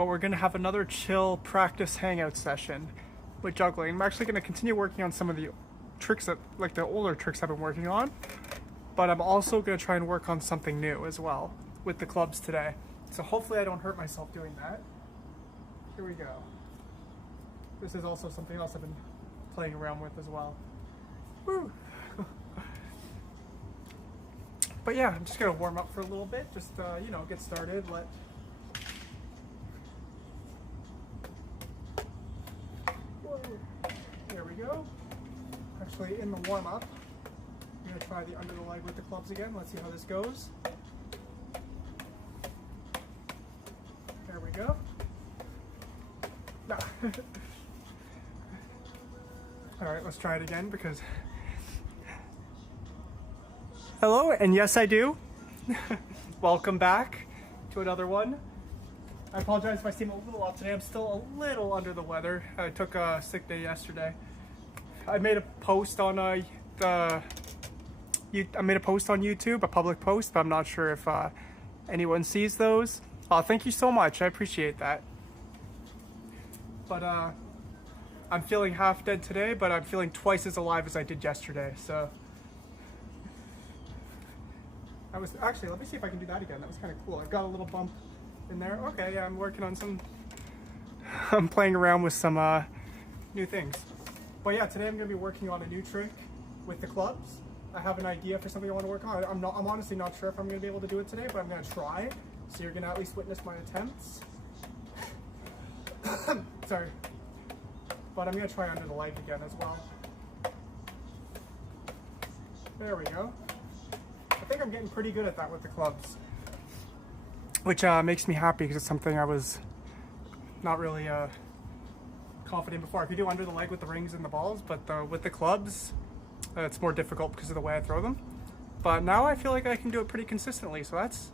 but we're gonna have another chill practice hangout session with juggling. I'm actually gonna continue working on some of the tricks that, like the older tricks I've been working on, but I'm also gonna try and work on something new as well with the clubs today. So hopefully I don't hurt myself doing that. Here we go. This is also something else I've been playing around with as well. Woo. But yeah, I'm just gonna warm up for a little bit, just you know, get started. There we go. Actually, in the warm up, I'm gonna try the under the leg with the clubs again. Let's see how this goes. There we go. All right, let's try it again because. Hello, and yes, I do. Welcome back to another one. I apologize if I seem a little off today. I'm still a little under the weather. I took a sick day yesterday. I made a post on YouTube, a public post, but I'm not sure if anyone sees those. Thank you so much. I appreciate that. But I'm feeling half dead today, but I'm feeling twice as alive as I did yesterday. So. Actually, let me see if I can do that again. That was kind of cool. I got a little bump in there. Okay, yeah, I'm working on I'm playing around with some new things. But yeah, today I'm going to be working on a new trick with the clubs. I have an idea for something I want to work on. I'm honestly not sure if I'm going to be able to do it today, but I'm going to try. So you're going to at least witness my attempts. Sorry. But I'm going to try under the leg again as well. There we go. I think I'm getting pretty good at that with the clubs, which makes me happy because it's something I was not really confident before. I could do under the leg with the rings and the balls, but with the clubs, it's more difficult because of the way I throw them. But now I feel like I can do it pretty consistently, so that's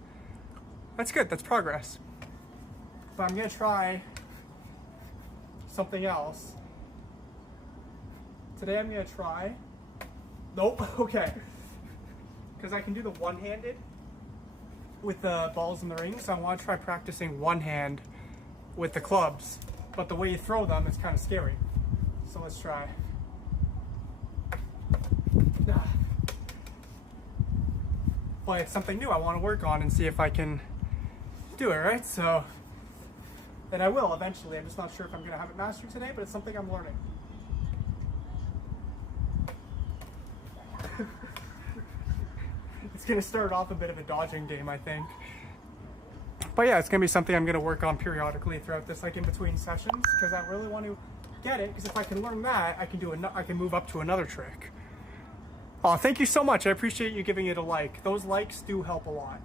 good. That's progress. But I'm gonna try something else. Today I'm gonna try. Nope. Okay. Because I can do the one-handed with the balls and the rings, so I want to try practicing one hand with the clubs. But the way you throw them is kind of scary. So let's try. But it's something new I want to work on and see if I can do it, right? So, and I will eventually. I'm just not sure if I'm going to have it mastered today, but it's something I'm learning. It's going to start off a bit of a dodging game, I think. But yeah, it's going to be something I'm going to work on periodically throughout this, like in between sessions, because I really want to get it, because if I can learn that, I can move up to another trick. Oh, thank you so much. I appreciate you giving it a like. Those likes do help a lot.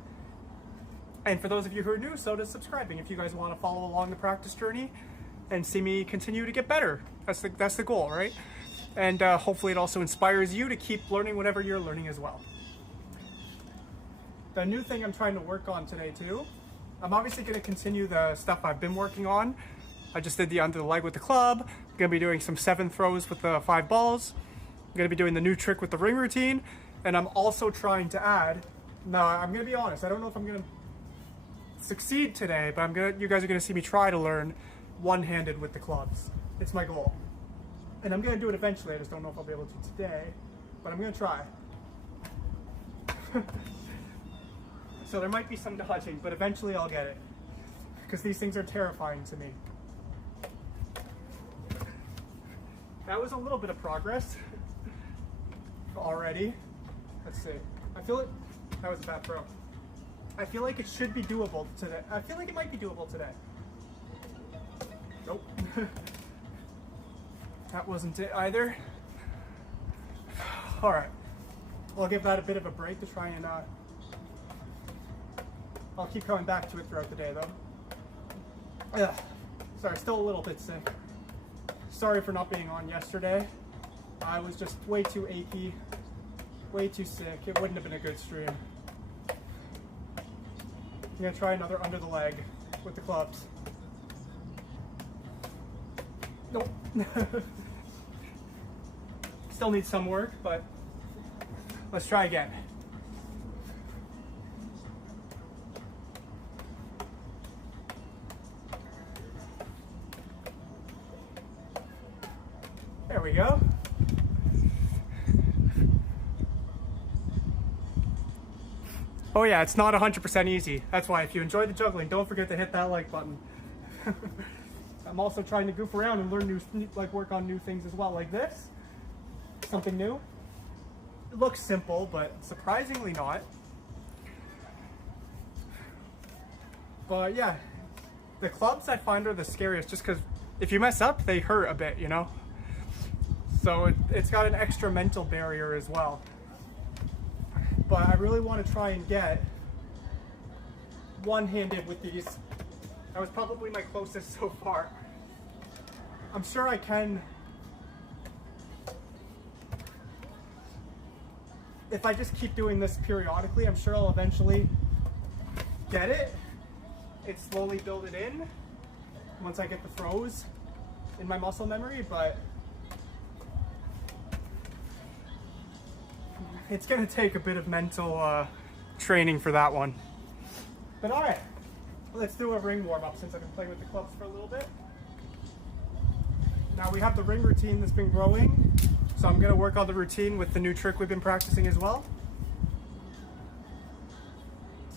And for those of you who are new, so does subscribing if you guys want to follow along the practice journey and see me continue to get better. That's the goal, right? And hopefully it also inspires you to keep learning whatever you're learning as well. The new thing I'm trying to work on today too, I'm obviously going to continue the stuff I've been working on. I just did the under the leg with the club. I'm going to be doing some 7 throws with the 5 balls. I'm going to be doing the new trick with the ring routine. And I'm also trying to add, now I'm going to be honest, I don't know if I'm going to succeed today, but you guys are going to see me try to learn one-handed with the clubs. It's my goal. And I'm going to do it eventually. I just don't know if I'll be able to today, but I'm going to try. So there might be some dodging, but eventually I'll get it. Because these things are terrifying to me. That was a little bit of progress already. Let's see. I feel it. That was a bad throw. I feel like it should be doable today. I feel like it might be doable today. Nope. That wasn't it either. All right. I'll give that a bit of a break to try and I'll keep coming back to it throughout the day though. Ugh. Sorry, still a little bit sick. Sorry for not being on yesterday. I was just way too achy, way too sick. It wouldn't have been a good stream. I'm gonna try another under the leg with the clubs. Nope. Still needs some work, but let's try again. There we go. Oh yeah, it's not 100% easy. That's why if you enjoy the juggling, don't forget to hit that like button. I'm also trying to goof around and learn work on new things as well, like this. Something new. It looks simple, but surprisingly not. But yeah, the clubs I find are the scariest just because if you mess up, they hurt a bit, you know? So it's got an extra mental barrier as well. But I really want to try and get one-handed with these. That was probably my closest so far. I'm sure I can. If I just keep doing this periodically, I'm sure I'll eventually get it. Slowly build it in once I get the throws in my muscle memory, but it's going to take a bit of mental training for that one. But all right, let's do a ring warm-up since I've been playing with the clubs for a little bit. Now we have the ring routine that's been growing, so I'm going to work on the routine with the new trick we've been practicing as well.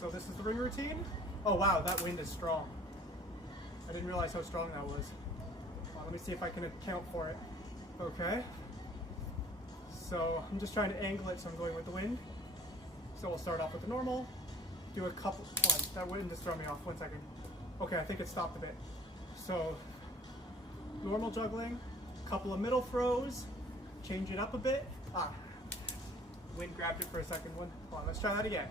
So this is the ring routine. Oh wow, that wind is strong. I didn't realize how strong that was. Well, let me see if I can account for it. Okay. So I'm just trying to angle it so I'm going with the wind. So we'll start off with the normal. Do a couple, that wind just threw me off, 1 second. Okay, I think it stopped a bit. So normal juggling, couple of middle throws, change it up a bit. Wind grabbed it for a second. Hold on, let's try that again.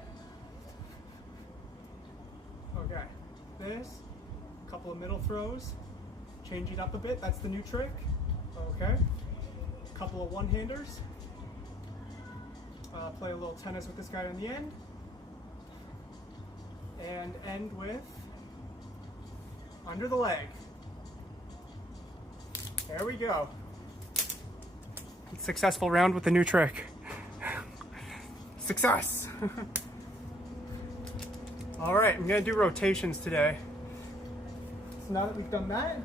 Okay, this, couple of middle throws, change it up a bit, that's the new trick. Okay, couple of one-handers, play a little tennis with this guy on the end, and end with under the leg. There we go. Successful round with the new trick. Success! All right, I'm gonna do rotations today. So now that we've done that,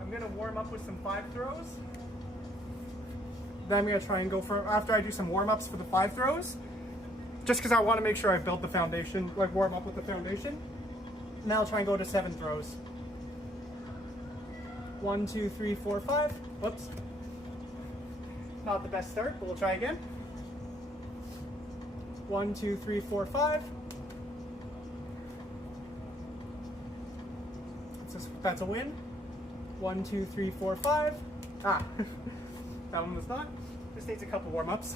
I'm gonna warm up with some 5 throws. Then I'm gonna try and go for, after I do some warm-ups for the 5 throws, just because I want to make sure I build the foundation, like warm up with the foundation. Now I'll try and go to 7 throws. 1, 2, 3, 4, 5. Whoops. Not the best start, but we'll try again. 1, 2, 3, 4, 5. That's a win. 1, 2, 3, 4, 5. That one was not. Just needs a couple warm-ups.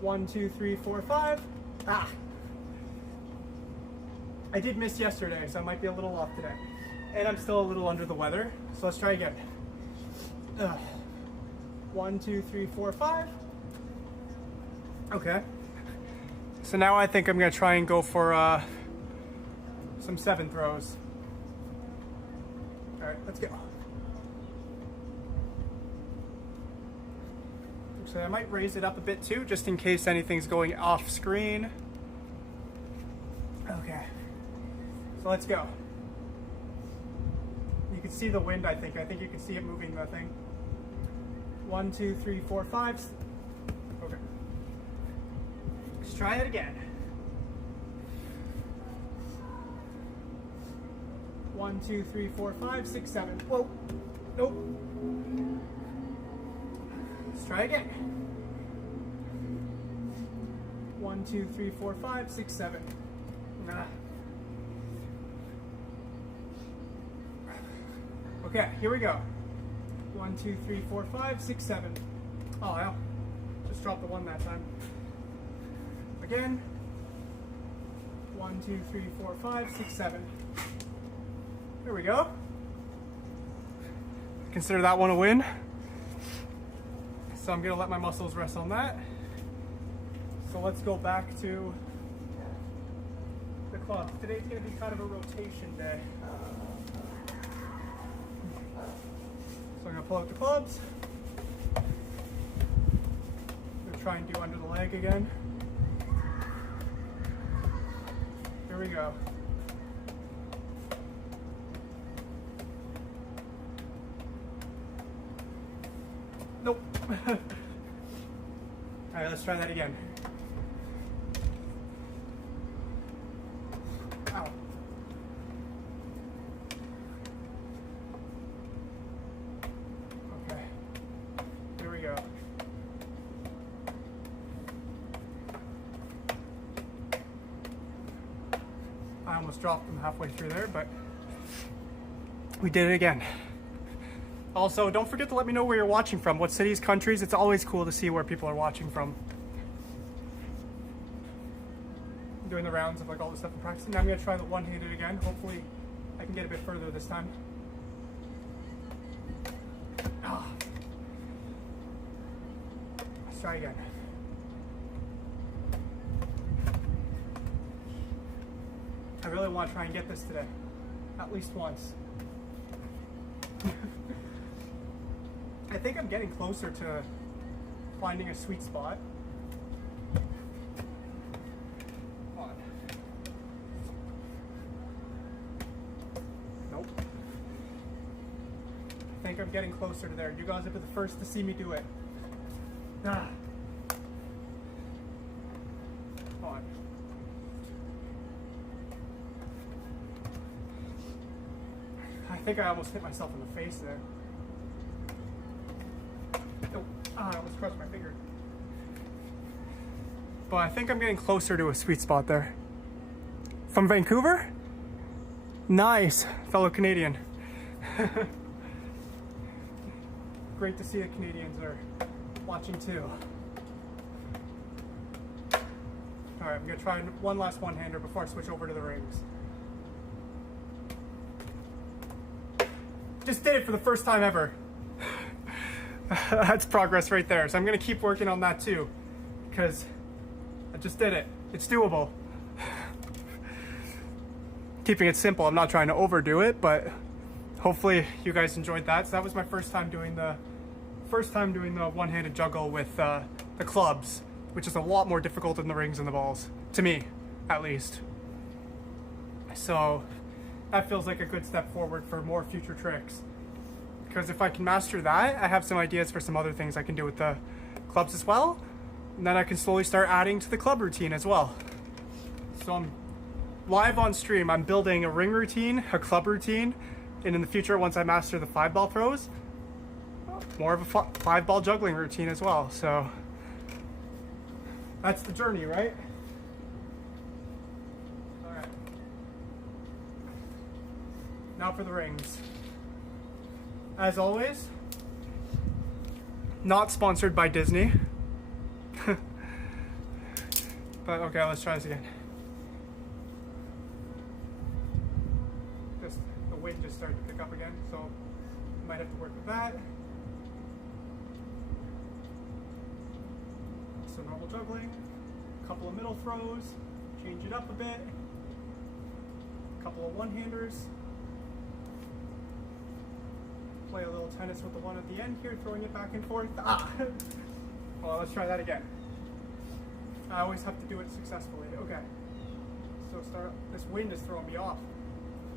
1, 2, 3, 4, 5. I did miss yesterday, so I might be a little off today. And I'm still a little under the weather, so let's try again. 1, 2, 3, 4, 5. Okay. So now I think I'm gonna try and go for some 7 throws. All right, let's go. So I might raise it up a bit too, just in case anything's going off screen. Okay, so let's go. You can see the wind, I think. I think you can see it moving, that thing. 1, 2, 3, 4, 5. Okay. Let's try it again. 1, 2, 3, 4, 5, 6, 7. Whoa. Nope. Let's try again. 1, 2, 3, 4, 5, 6, 7. Okay, here we go. 1, 2, 3, 4, 5, 6, 7. Oh, well, just dropped the 1 that time. Again. 1, 2, 3, 4, 5, 6, 7. There we go. Consider that one a win. So I'm gonna let my muscles rest on that. So let's go back to the club. Today's gonna be kind of a rotation day. So I'm gonna pull out the clubs. I'm gonna try and do under the leg again. Here we go. Nope. All right, let's try that again. Ow. Okay, here we go. I almost dropped them halfway through there, but we did it again. Also, don't forget to let me know where you're watching from, what cities, countries. It's always cool to see where people are watching from. I'm doing the rounds of like all the stuff I'm practicing. Now I'm gonna try the one-handed again. Hopefully I can get a bit further this time. Ah. Let's try again. I really want to try and get this today, at least once. I think I'm getting closer to finding a sweet spot. Come on. Nope. I think I'm getting closer to there. You guys will be the first to see me do it. Ah. Come on. I think I almost hit myself in the face there. Nope. I almost crushed my finger. But I think I'm getting closer to a sweet spot there. From Vancouver? Nice, fellow Canadian. Great to see the Canadians are watching too. All right, I'm gonna try one last one-hander before I switch over to the rings. Just did it for the first time ever. That's progress right there. So I'm gonna keep working on that too, because I just did it. It's doable. Keeping it simple. I'm not trying to overdo it, but hopefully you guys enjoyed that. So that was my first time doing the one-handed juggle with the clubs, which is a lot more difficult than the rings and the balls, to me, at least. So that feels like a good step forward for more future tricks. Because if I can master that, I have some ideas for some other things I can do with the clubs as well. And then I can slowly start adding to the club routine as well. So I'm live on stream. I'm building a ring routine, a club routine, and in the future, once I master the 5-ball throws, more of a 5-ball juggling routine as well. So that's the journey, right? All right. Now for the rings. As always, not sponsored by Disney. But okay, let's try this again. The wind just started to pick up again, so I might have to work with that. So normal juggling, a couple of middle throws, change it up a bit, a couple of one-handers, play a little tennis with the one at the end here, throwing it back and forth. Ah! Well, let's try that again. I always have to do it successfully. Okay. So this wind is throwing me off.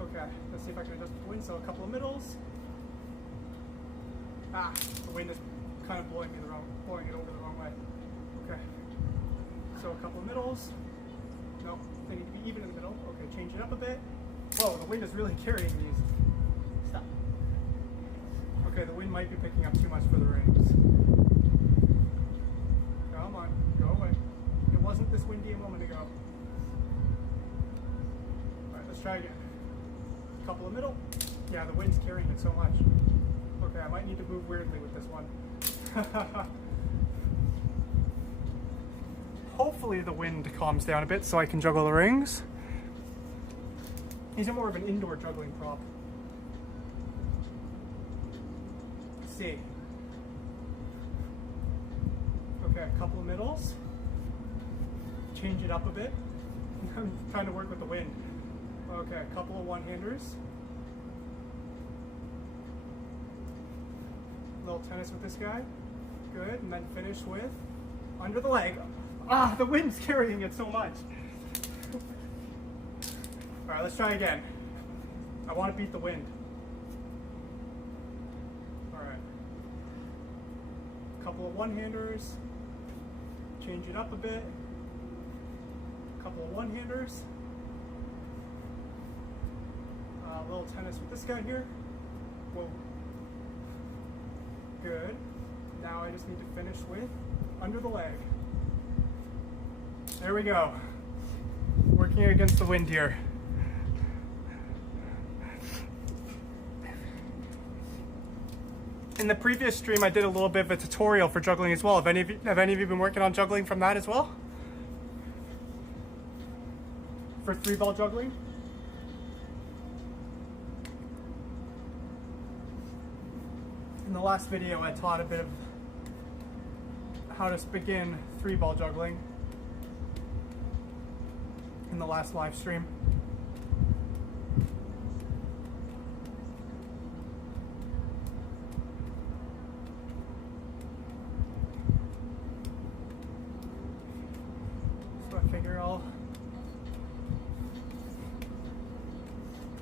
Okay, let's see if I can adjust the wind. So a couple of middles. Ah, the wind is kind of blowing it over the wrong way. Okay. So a couple of middles. No, they need to be even in the middle. Okay, change it up a bit. Whoa, the wind is really carrying these. Stop. Okay, the wind might be picking up too much for the rings. Come on, go away. It wasn't this windy a moment ago. Alright, let's try again. Couple of middle. Yeah, the wind's carrying it so much. Okay, I might need to move weirdly with this one. Hopefully the wind calms down a bit so I can juggle the rings. These are more of an indoor juggling prop. Let's see. Okay, a couple of middles. Change it up a bit. I'm trying to work with the wind. Okay, a couple of one-handers. A little tennis with this guy. Good, and then finish with under the leg. Ah, the wind's carrying it so much. All right, let's try again. I want to beat the wind. All right. couple of one-handers, change it up a bit, a couple of one-handers, a little tennis with this guy here. Whoa. Good. Now I just need to finish with under the leg. There we go. Working against the wind here. In the previous stream, I did a little bit of a tutorial for juggling as well. Have any of you been working on juggling from that as well? For 3-ball juggling? In the last video, I taught a bit of how to begin 3-ball juggling in the last live stream. So I figure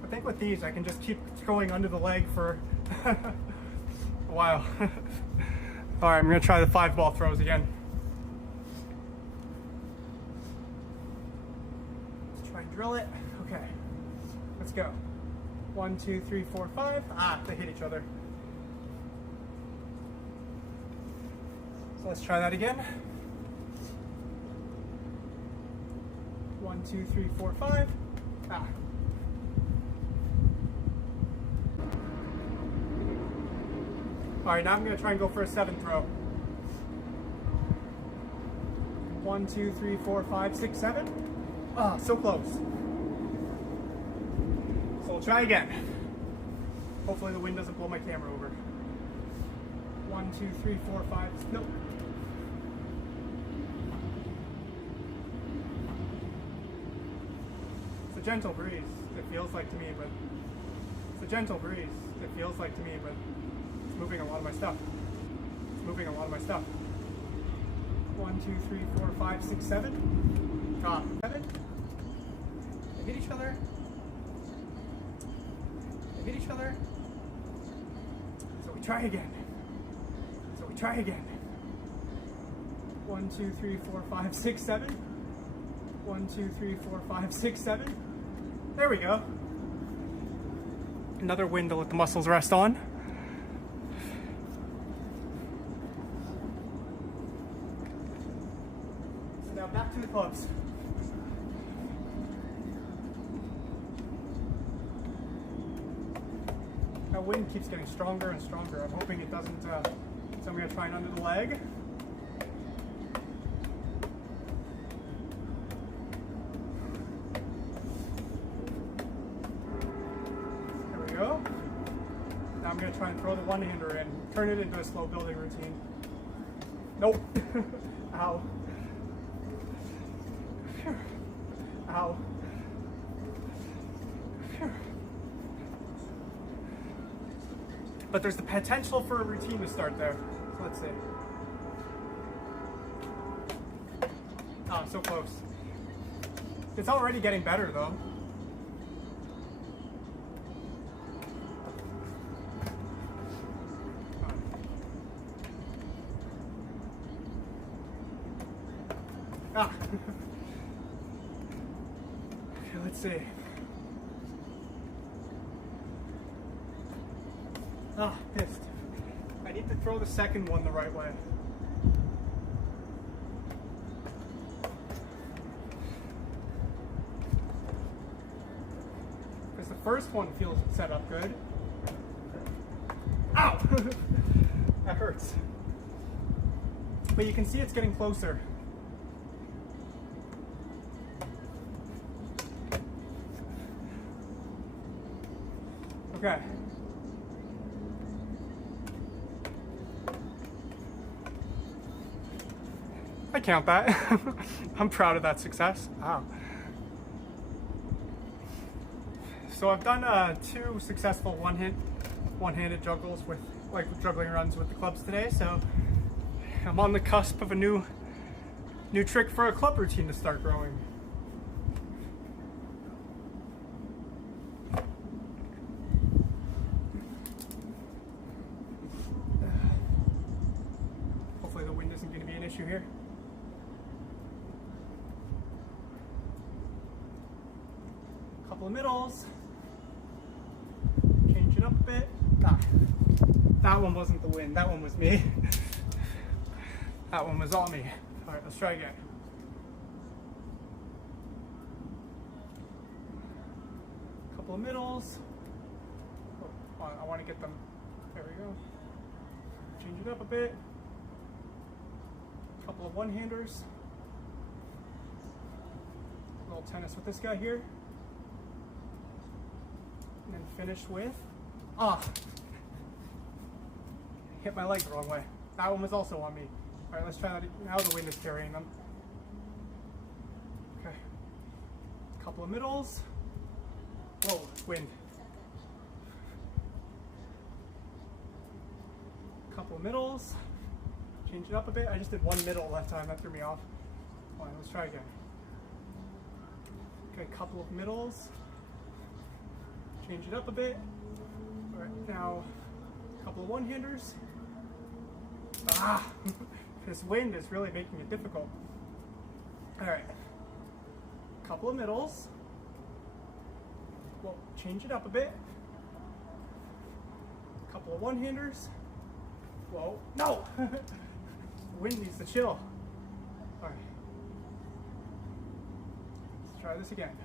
I think with these I can just keep going under the leg for a while. All right, I'm gonna try the 5-ball throws again. Let's try and drill it. Okay, let's go. 1, 2, 3, 4, 5. Ah, they hit each other. So let's try that again. 1, 2, 3, 4, 5. Ah. All right, now I'm gonna try and go for a 7 throw. 1, 2, 3, 4, 5, 6, 7. Ah, so close. So we'll try again. Hopefully the wind doesn't blow my camera over. 1, 2, 3, 4, 5. Nope. It's a gentle breeze, it feels like to me, but it's a gentle breeze, it feels like to me, but it's moving a lot of my stuff. It's moving a lot of my stuff. 1, 2, 3, 4, 5, 6, 7. Ah, 7. They hit each other. They hit each other. So we try again. So we try again. 1, 2, 3, 4, 5, 6, 7. 1, 2, 3, 4, 5, 6, 7. There we go. Another wind to let the muscles rest on. So now back to the clubs. Now wind keeps getting stronger and stronger. I'm hoping it doesn't, so I'm going to try and under the leg. Go. Now I'm going to try and throw the one-hander in, turn it into a slow building routine. Nope. Ow. Ow. But there's the potential for a routine to start there. So let's see. Ah, so close. It's already getting better though. Ah. Okay, let's see. Ah, missed. I need to throw the second one the right way. Because the first one feels set up good. Ow! That hurts. But you can see it's getting closer. Okay. I count that. I'm proud of that success. Wow. So I've done 2 successful one-handed juggles with juggling runs with the clubs today. So I'm on the cusp of a new trick for a club routine to start growing. Couple of middles. Change it up a bit. Ah, that one wasn't the wind, that one was me. That one was all me. All right, let's try again. Couple of middles. Oh, I want to get them. There we go. Change it up a bit. Couple of one-handers. A little tennis with this guy here. And then finish with, hit my leg the wrong way. That one was also on me. All right, let's try that. Now the wind is carrying them. Okay. Couple of middles. Whoa, wind. Couple of middles. Change it up a bit. I just did one middle last time. That threw me off. All right, let's try again. Okay, couple of middles. Change it up a bit. All right, now a couple of one-handers. This wind is really making it difficult. All right, couple of middles. Well, change it up a bit. Couple of one-handers. Whoa, no! The wind needs to chill. All right, let's try this again.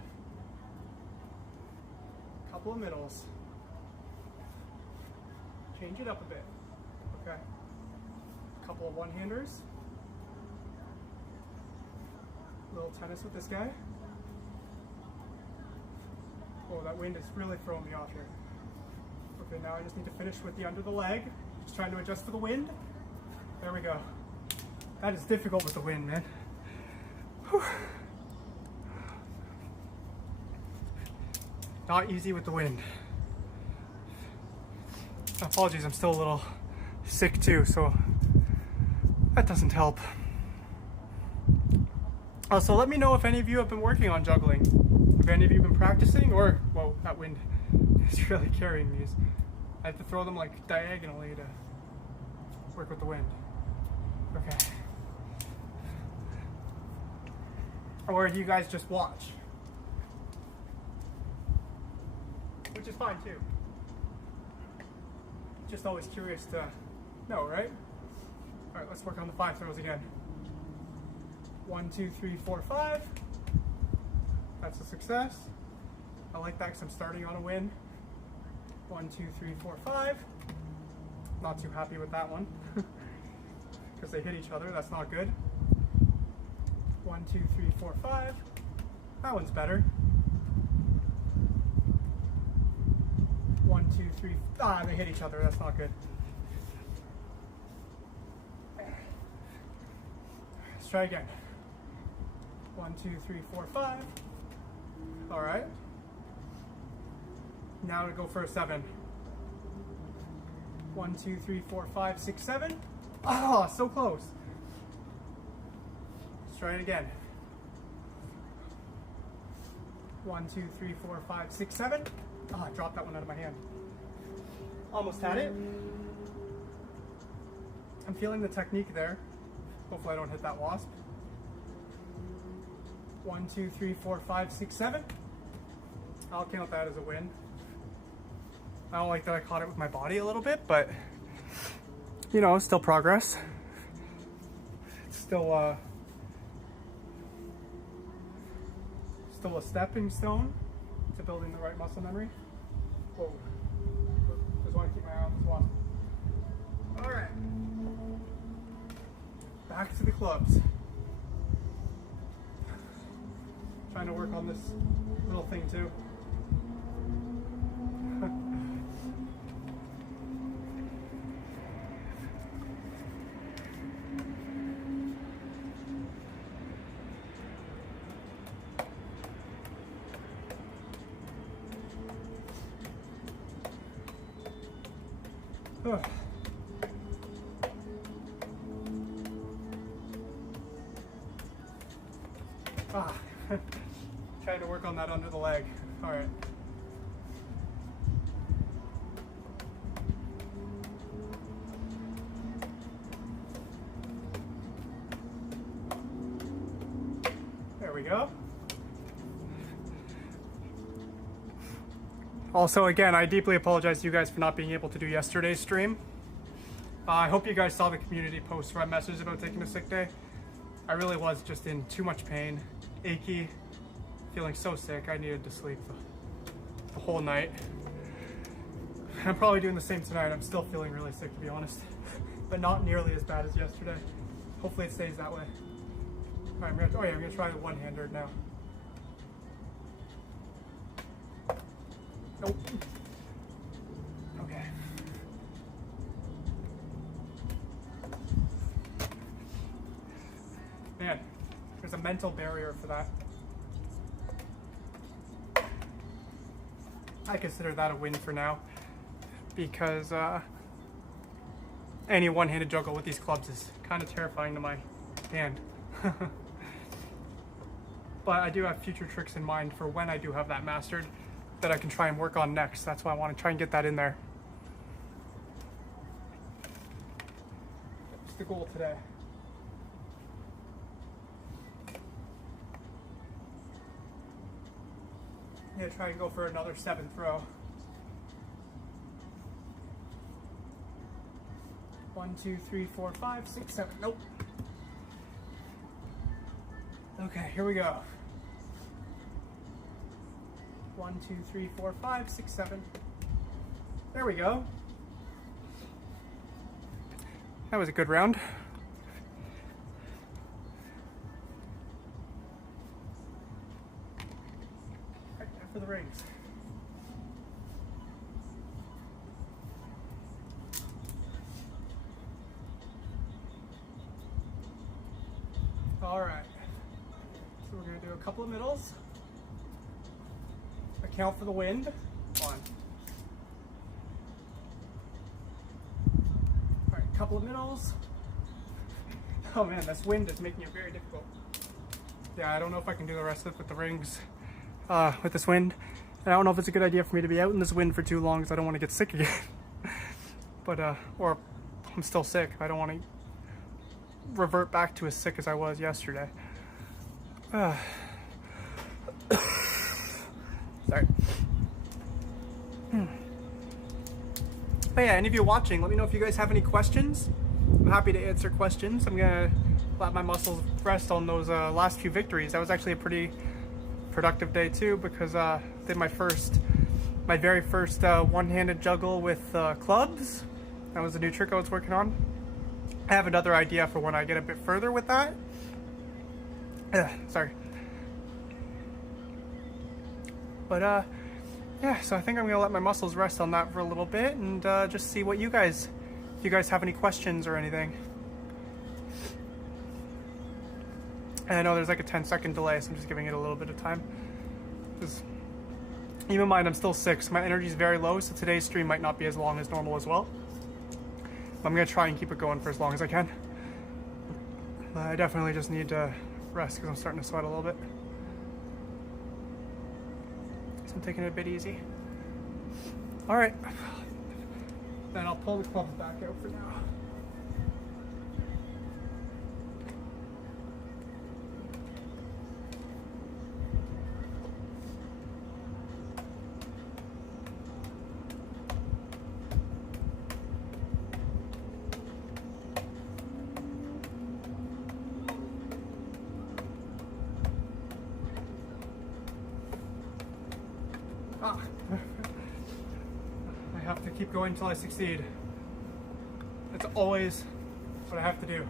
Couple of middles. Change it up a bit. Okay. Couple of one-handers. Little tennis with this guy. Oh, that wind is really throwing me off here. Okay, now I just need to finish with the under the leg. Just trying to adjust for the wind. There we go. That is difficult with the wind, man. Whew. Not easy with the wind. Apologies, I'm still a little sick too, so that doesn't help. So let me know if any of you have been working on juggling. Have any of you been practicing, or, whoa, that wind is really carrying these. I have to throw them like diagonally to work with the wind. Okay. Or do you guys just watch? Which is fine too. Just always curious to know, right? All right, let's work on the 5 throws again. 1, 2, 3, 4, 5. That's a success. I like that because I'm starting on a win. 1, 2, 3, 4, 5. Not too happy with that one because they hit each other. That's not good. 1, 2, 3, 4, 5. That one's better. 1, 2, 3. They hit each other. That's not good. Let's try again. 1, 2, 3, 4, 5. All right. Now to go for a 7. 1, 2, 3, 4, 5, 6, 7. Oh, so close. Let's try it again. 1, 2, 3, 4, 5, 6, 7. Oh, I dropped that one out of my hand. Almost had it. I'm feeling the technique there. Hopefully I don't hit that wasp. 1, 2, 3, 4, 5, 6, 7. I'll count that as a win. I don't like that I caught it with my body a little bit, but you know, still progress. It's still a stepping stone to building the right muscle memory. Whoa. Just want to keep my eye on this wasp. All right. Back to the clubs. Trying to work on this little thing too. Trying to work on that under the leg. All right. There we go. Also, again, I deeply apologize to you guys for not being able to do yesterday's stream. I hope you guys saw the community post where I messaged about taking a sick day. I really was just in too much pain, achy, feeling so sick. I needed to sleep the whole night. I'm probably doing the same tonight. I'm still feeling really sick, to be honest, but not nearly as bad as yesterday. Hopefully it stays that way. All right, I'm gonna try the one-hander now. Nope. Okay. Man, there's a mental barrier for that. I consider that a win for now, because any one-handed juggle with these clubs is kind of terrifying to my hand. But I do have future tricks in mind for when I do have that mastered that I can try and work on next. That's why I want to try and get that in there. That's the goal today. I'm gonna try and go for another 7th row. 1, 2, 3, 4, 5, 6, 7. Nope. Okay, here we go. 1, 2, 3, 4, 5, 6, 7. There we go. That was a good round. Right now for the rings. All right. So we're going to do a couple of middles. Account for the wind. 1. All right, couple of middles. Oh man, this wind is making it very difficult. Yeah, I don't know if I can do the rest of it with the rings with this wind. And I don't know if it's a good idea for me to be out in this wind for too long because I don't want to get sick again. But, or I'm still sick. I don't want to revert back to as sick as I was yesterday. Sorry. But yeah, any of you watching, let me know if you guys have any questions. I'm happy to answer questions. I'm gonna let my muscles rest on those last few victories. That was actually a pretty productive day too, because I did my very first one-handed juggle with clubs. That was a new trick I was working on. I have another idea for when I get a bit further with that. Sorry. But yeah, so I think I'm gonna let my muscles rest on that for a little bit and just see what if you guys have any questions or anything. And I know there's like a 10-second delay, so I'm just giving it a little bit of time. Because keep in mind, I'm still sick, so my energy is very low, so today's stream might not be as long as normal as well. I'm gonna try and keep it going for as long as I can. I definitely just need to rest because I'm starting to sweat a little bit. So I'm taking it a bit easy. All right, then I'll pull the clubs back out for now. I have to keep going until I succeed. That's always what I have to do.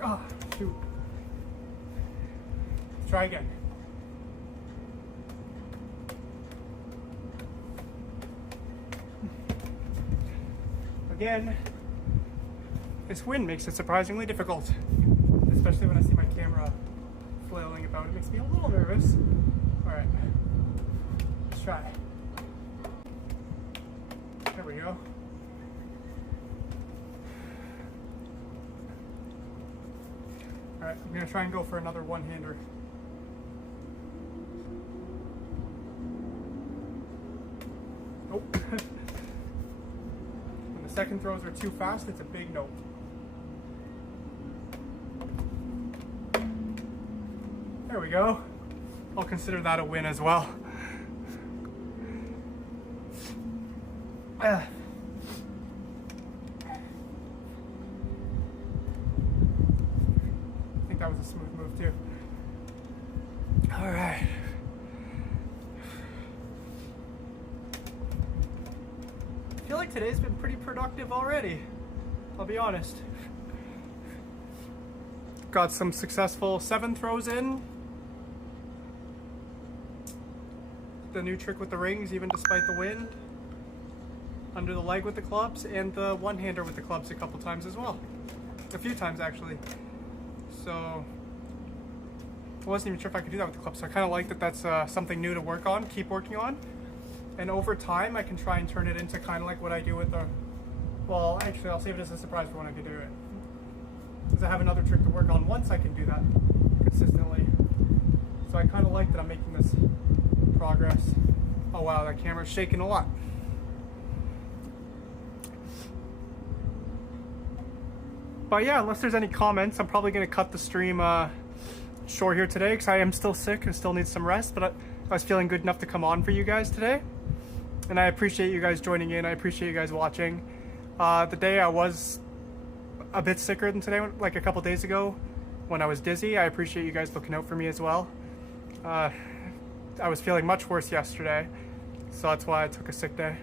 Ah, shoot. Let's try again. Again, this wind makes it surprisingly difficult, especially when I see my camera flailing about. It makes me a little nervous. All right, let's try. There we go. All right, I'm gonna try and go for another one-hander. Nope. When the second throws are too fast, it's a big nope. There we go. I'll consider that a win as well. I think that was a smooth move too. All right. I feel like today's been pretty productive already. I'll be honest. Got some successful 7 throws in. The new trick with the rings, even despite the wind. Under the leg with the clubs, and the one-hander with the clubs a couple times as well. A few times actually. So I wasn't even sure if I could do that with the clubs. So I kind of like that that's something new to work on, keep working on. And over time I can try and turn it into kind of like what I do with the, well actually I'll save it as a surprise for when I can do it. Because I have another trick to work on once I can do that consistently. So I kind of like that I'm making this progress. Oh wow, that camera's shaking a lot. But yeah, unless there's any comments, I'm probably going to cut the stream short here today because I am still sick and still need some rest, but I was feeling good enough to come on for you guys today. And I appreciate you guys joining in. I appreciate you guys watching. The day I was a bit sicker than today, like a couple days ago when I was dizzy, I appreciate you guys looking out for me as well. I was feeling much worse yesterday, so that's why I took a sick day.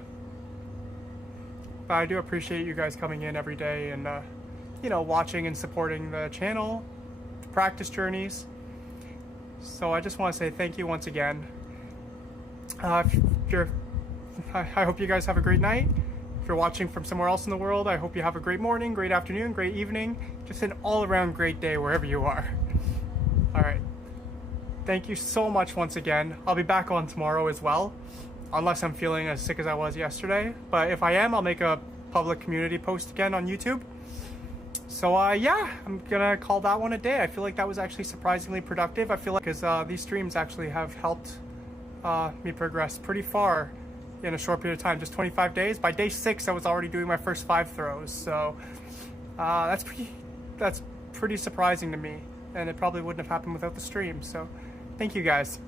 But I do appreciate you guys coming in every day and you know, watching and supporting the channel, practice journeys. So I just want to say thank you once again. I hope you guys have a great night. If you're watching from somewhere else in the world, I hope you have a great morning, great afternoon, great evening, just an all-around great day wherever you are. All right. Thank you so much once again. I'll be back on tomorrow as well, unless I'm feeling as sick as I was yesterday. But if I am, I'll make a public community post again on YouTube. So yeah, I'm gonna call that one a day. I feel like that was actually surprisingly productive. I feel like because these streams actually have helped me progress pretty far in a short period of time, just 25 days. By day 6, I was already doing my first 5 throws. So that's pretty surprising to me, and it probably wouldn't have happened without the stream. So thank you guys.